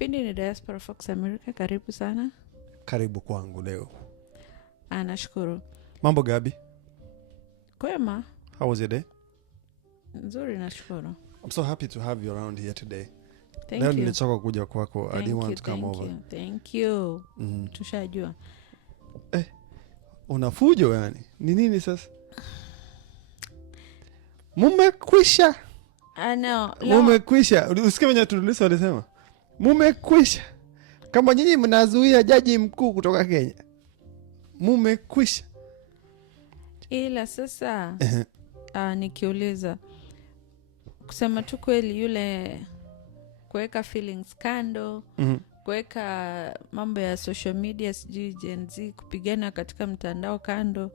Kipindi ni Diaspora Fox America, karibu sana. Karibu kwangu leo. Nashukuru. Mambo Gabi? Kwema. How was your day? Nzuri, nashukuru. I'm so happy to have you around here today. Thank leo you. Nilichoka kuja kwako. I didn't want to come over. Thank you. Tushajua. Unafujo yani? Ni nini sasa? Mumekwisha. No. Mumekwisha. Usikie wenye tulilisa walisema. Mumekwisha. Kama nyinyi mnazuia jaji mkuu kutoka Kenya. Mumekwisha. Ila sasa nikiuliza kusema tu kweli, yule kuweka feelings kando, kuweka mambo ya social media, sijui Gen Z kupigana katika mtandao kando,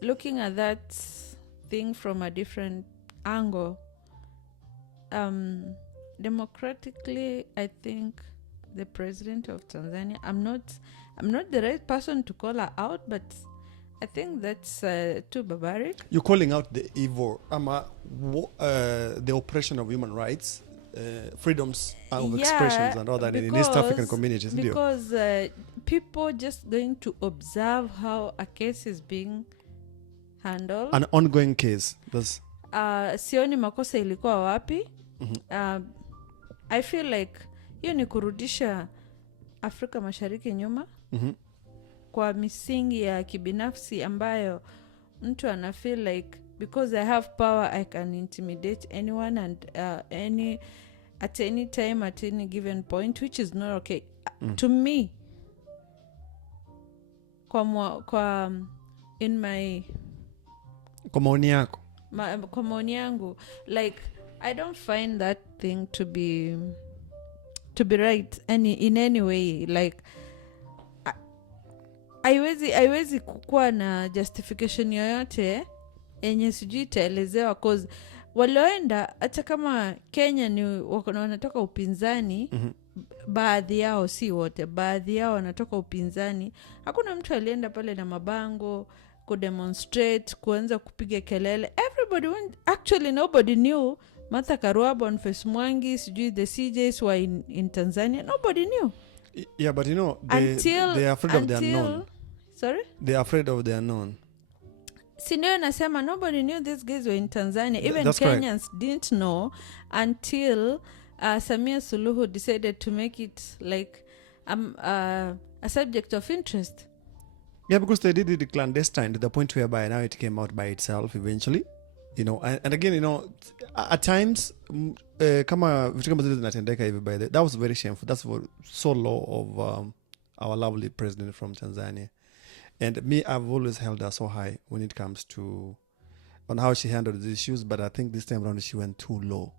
looking at that thing from a different angle, democratically, I think the president of Tanzania, I'm not the right person to call her out, but I think that's too barbaric. You're calling out the evil, the oppression of human rights, freedoms of expressions and all that in East African communities. Because people just going to observe how a case is being handled. An ongoing case. Sioni makosa ilikuwa wapi. I feel like hiyo ni kurudisha Afrika Mashariki nyuma. Kwa misingi ya kibinafsi ambayo mtu ana feel like because I have power I can intimidate anyone and at any time at any given point, which is not okay. To me, kwa maoni yangu, like I don't find that thing to be right in any way. Like haiwezi kukua na justification yoyote yenye sijui itaelezewa, cause walioenda hata kama Kenya ni wanatoka upinzani, baadhi yao, si wote, baadhi yao wanatoka upinzani. Hakuna mtu alienda pale na mabango kudemonstrate, kuanza kupiga kelele. Everybody went, actually nobody knew Martha Karua, Boniface Mwangi, sijui the CJs were in Tanzania. Nobody knew. Yeah, but you know, they're afraid of the unknown. Sorry? They're afraid of the unknown. Sindio nasema, nobody knew these guys were in Tanzania. Even That's Kenyans correct. didn't know until Samia Suluhu decided to make it like a subject of interest. Yeah, because they did it clandestine to the point whereby now it came out by itself eventually. You know, and again, you know, at times, kama vitu kama zile zinatendeka hivi by that was very shameful. That's so low of our lovely president from Tanzania. And me, I've always held her so high when it comes to on how she handled these issues, but I think this time around she went too low.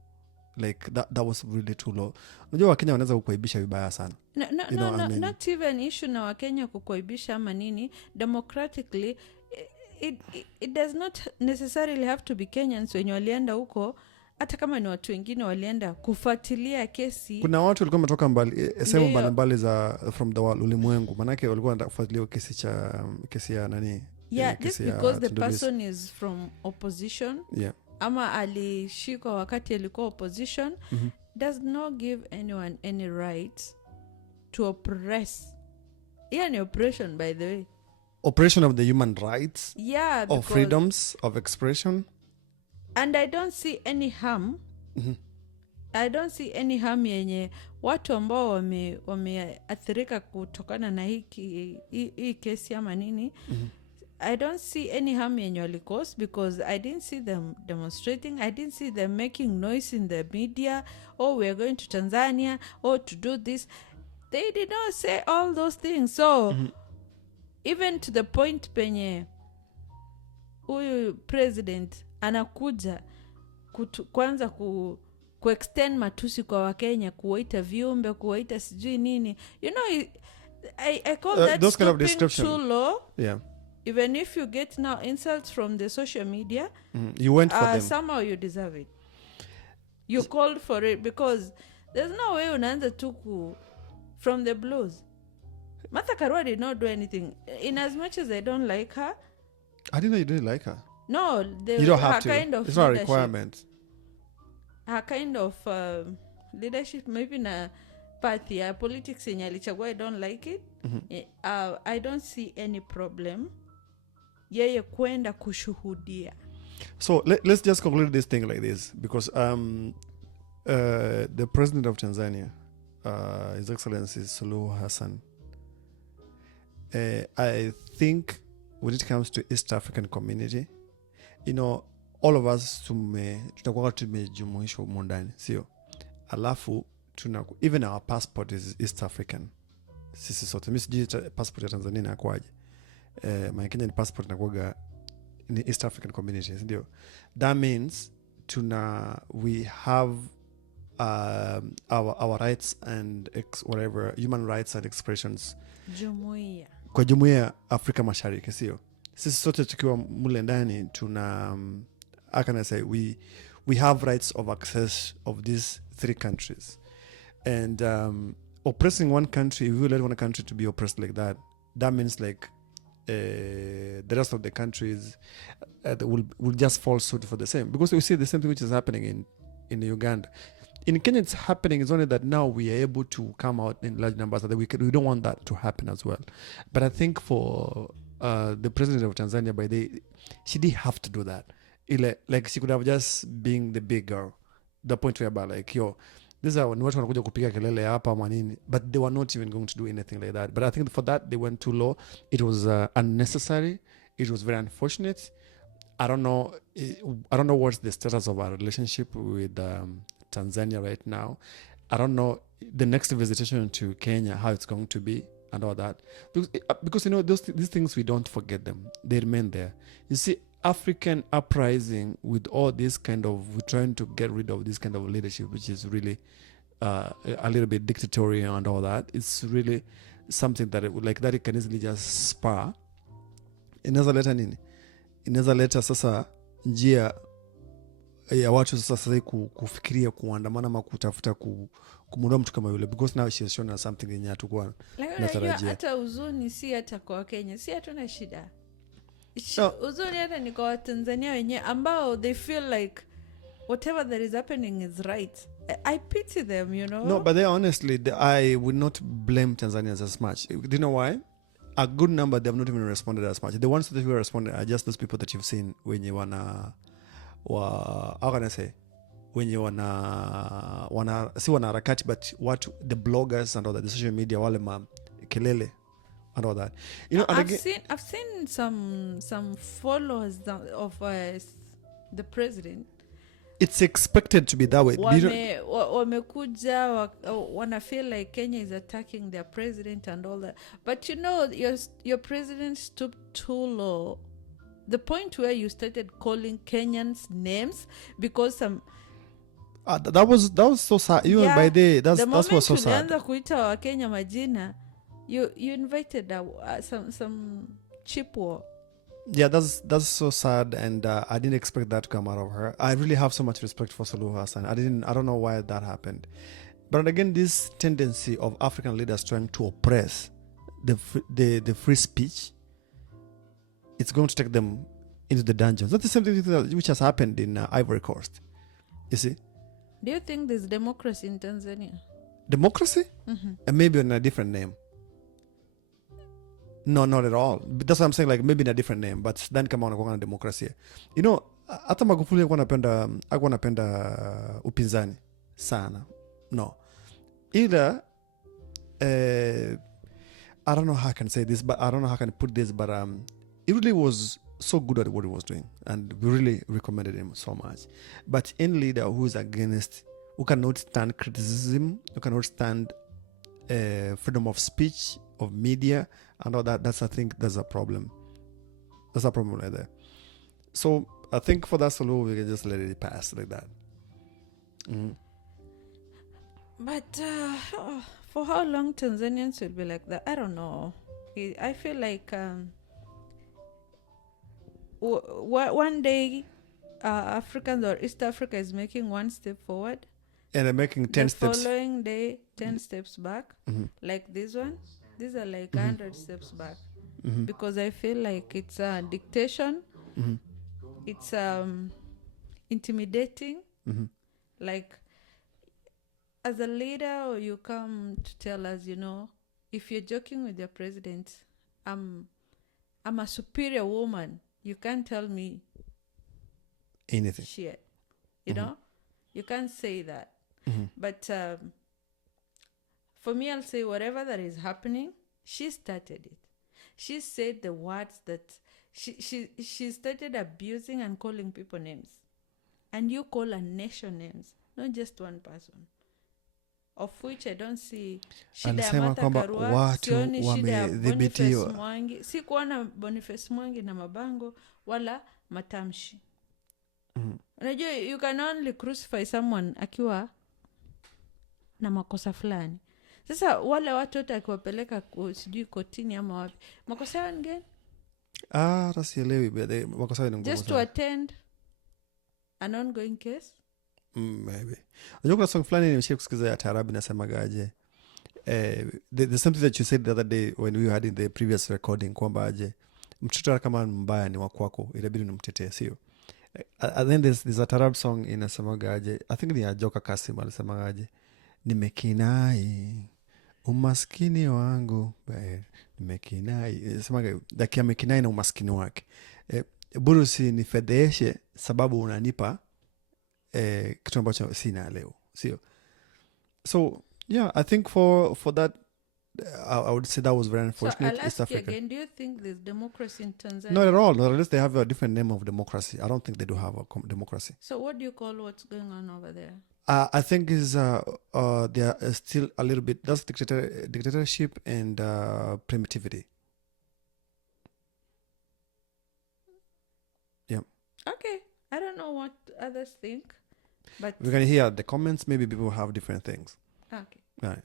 Like that was really too low. Unajua Wakenya wanaweza kukuaibisha vibaya sana. No, not even issue na Wakenya kukuaibisha ama nini. Democratically, it does not necessarily have to be Kenyans wenye walienda huko. Hata kama ni watu wengine walienda kufuatilia kesi. Kuna watu walikuwa wametoka sehemu mbalimbali za from the world, ulimwengu. Manake walikuwa wanataka kufuatilia kesi ya nani? Yeah, just because the person is from opposition. Yeah. Ama alishikwa wakati alikuwa opposition, does not give anyone any right to oppress. Yeah, an oppression, by the way. Oppression of the human rights. Yeah, of freedoms of expression. And I don't see any harm. I don't see any harm yenye watu ambao wameathirika kutokana na hii kesi ama nini. I don't see any harm yenye walikos, because I didn't see them demonstrating. I didn't see them making noise in the media. Oh, we are going to Tanzania. Oh, to do this. They did not say all those things. So, even to the point penye huyu president anakuja kwanza kuextend matusi kwa Wakenya, kuwaita viumbe, kuwaita sijui nini. You know, I call that those kind of description too low. Yeah. Even if you get now insults from the social media, you went for them. Somehow you deserve it. You called for it, because there's no way unaanza tu from the blues. Martha Karua did not do anything. In as much as I don't like her. I didn't know you didn't like her. No, you don't have to. Kind of it's not a requirement. Her kind of leadership maybe path ya politics yenye alichagua, I don't like it. I don't see any problem yeye kwenda kushuhudia. So let's just conclude this thing like this, because the president of Tanzania, His Excellency Suluhu Hassan, I think when it comes to East African community, all of us tutakuwa tumejumuishwa humo ndani, sio? Alafu even our passport is East African. Sisi sote, mimi sijui passport ya Tanzania inakuaje. My Kenyan passport inakuwa in East African community, ndio. That means we have our rights and whatever human rights and expressions Jumuiya. Kwa Jumuiya Afrika Mashariki, sio? Sisi sote tukiwa mule ndani how can I say, we have rights of access of these 3 countries. And oppressing one country, if you let one country to be oppressed like that, that means like the rest of the countries will just fall suit for the same. Because we see the same thing which is happening in Uganda. In Kenya, it's happening. It's only that now we are able to come out in large numbers. That we don't want that to happen as well. But I think for the president of Tanzania, she didn't have to do that. Like she could have just been the big girl. The point whereby like, these are watu wanakuja kupiga kelele hapa manini, but they were not even going to do anything like that. But I think for that they went too low. It was unnecessary. It was very unfortunate. I don't know what's the status of our relationship with Tanzania right now. I don't know the next visitation to Kenya, how it's going to be and all that. Because these things, we don't forget them. They remain there. You see, African uprising with all this kind of, we're trying to get rid of this kind of leadership, which is really a little bit dictatorial and all that. It's really something that it can easily just spur. Inaweza leta sasa njia ya watu sasa kufikiria kuandamana ama kutafuta kumwondoa mtu kama yule, because now she has shown us something yenye hatakuwa natarajia. Hata uzuni si hata kwa Kenya, si hatuna shida. Uzuni hata ni kwa Tanzania wenyewe ambao they feel like whatever that is happening is right. I pity them, No, but honestly, I would not blame Tanzanians as much. Do you know why? A good number, they have not even responded as much. The ones that have responded are just those people that you've seen when you how can I say? When you si wanaharakati, but the bloggers and all that, the social media, wale kelele and all that. I've seen some followers of the president. It's expected to be that way. Wamekuja wanna feel like Kenya is attacking their president and all that. But your president stooped too low. The point where you started calling Kenyans names because some that was so sad. Even by day, that's what's so sad. The moment kuita wa Kenya majina, you invited some cheap war. Yeah, that's so sad, and I didn't expect that to come out of her. I really have so much respect for Suluhu Hassan. I don't know why that happened. But again, this tendency of African leaders trying to oppress the free speech, it's going to take them into the dungeons. That's the same thing which has happened in Ivory Coast. You see? Do you think there's democracy in Tanzania? Democracy? Mm-hmm. And maybe in a different name. No, not at all. But that's what I'm saying, like maybe in a different name, but then come on, kwa democracy. Hata Magufuli alikuwa anapenda upinzani sana. No. Either I don't know how I can say this, but I don't know how I can put this, but he really was so good at what he was doing, and we really recommended him so much. But any leader who is against, who cannot stand criticism, who cannot stand freedom of speech, of media, and all that, I think that's a problem. That's a problem right there. So I think for that Suluhu, we can just let it pass like that. Mm-hmm. But for how long Tanzanians will be like that? I don't know. I feel like one day Africans or East Africa is making one step forward. And they're making 10 steps. The following day, 10 steps back. Mm-hmm. Like this one. These are like 100 steps back. Mm-hmm. Because I feel like it's a dictation. Mm-hmm. It's intimidating. Mm-hmm. Like as a leader, or you come to tell us, if you're joking with your president, I'm a superior woman. You can't tell me Anything. shit. You know, you can't say that. But for me, I'll say whatever that is happening, she started it. She said the words that she started abusing and calling people names, and you call a nation names, not just one person, of which I don't see shida ya Anasema Martha kwamba Karua, watu sioni shida ya Boniface wamedhibitiwa. Mwangi, si kuona Boniface Mwangi na mabango wala matamshi. Unajua, you can only crucify someone akiwa na makosa fulani. Sasa wale watu wote akiwapeleka sijui kotini ama wapi, makosa yao ni gani? Hata sielewi, makosa ni ngumu Just to sana. attend an ongoing case? Maybe. Unajua kuna song fulani nimeshia kusikiza ya taarabu inasemagaje, there's something that you said the other day when we had in the previous recording, kwamba aje mtoto kama mbaya ni wakwako, inabidi nimtetee, sio? And then there's a taarab song inasemagaje, I think ni ya Joka Kasim, alisemagaje, nimekinai umaskini wangu, nimekinai, inasemaga daki amekinai na umaskini wake, burusi nifedheshe sababu unanipa kitu ambacho sina leo, sio? So yeah, I think for that, I would say that was very unfortunate. So I'll East ask you Africa. again, do you think there's democracy in Tanzania? Not at all. Not unless they have a different name of democracy. I don't think they do have a democracy. So what do you call what's going on over there? I think is they are still a little bit, that's dictatorship and primitivity. Yeah. Okay, I don't know what others think, but We're gonna hear the comments. Maybe people have different things. okay. Right.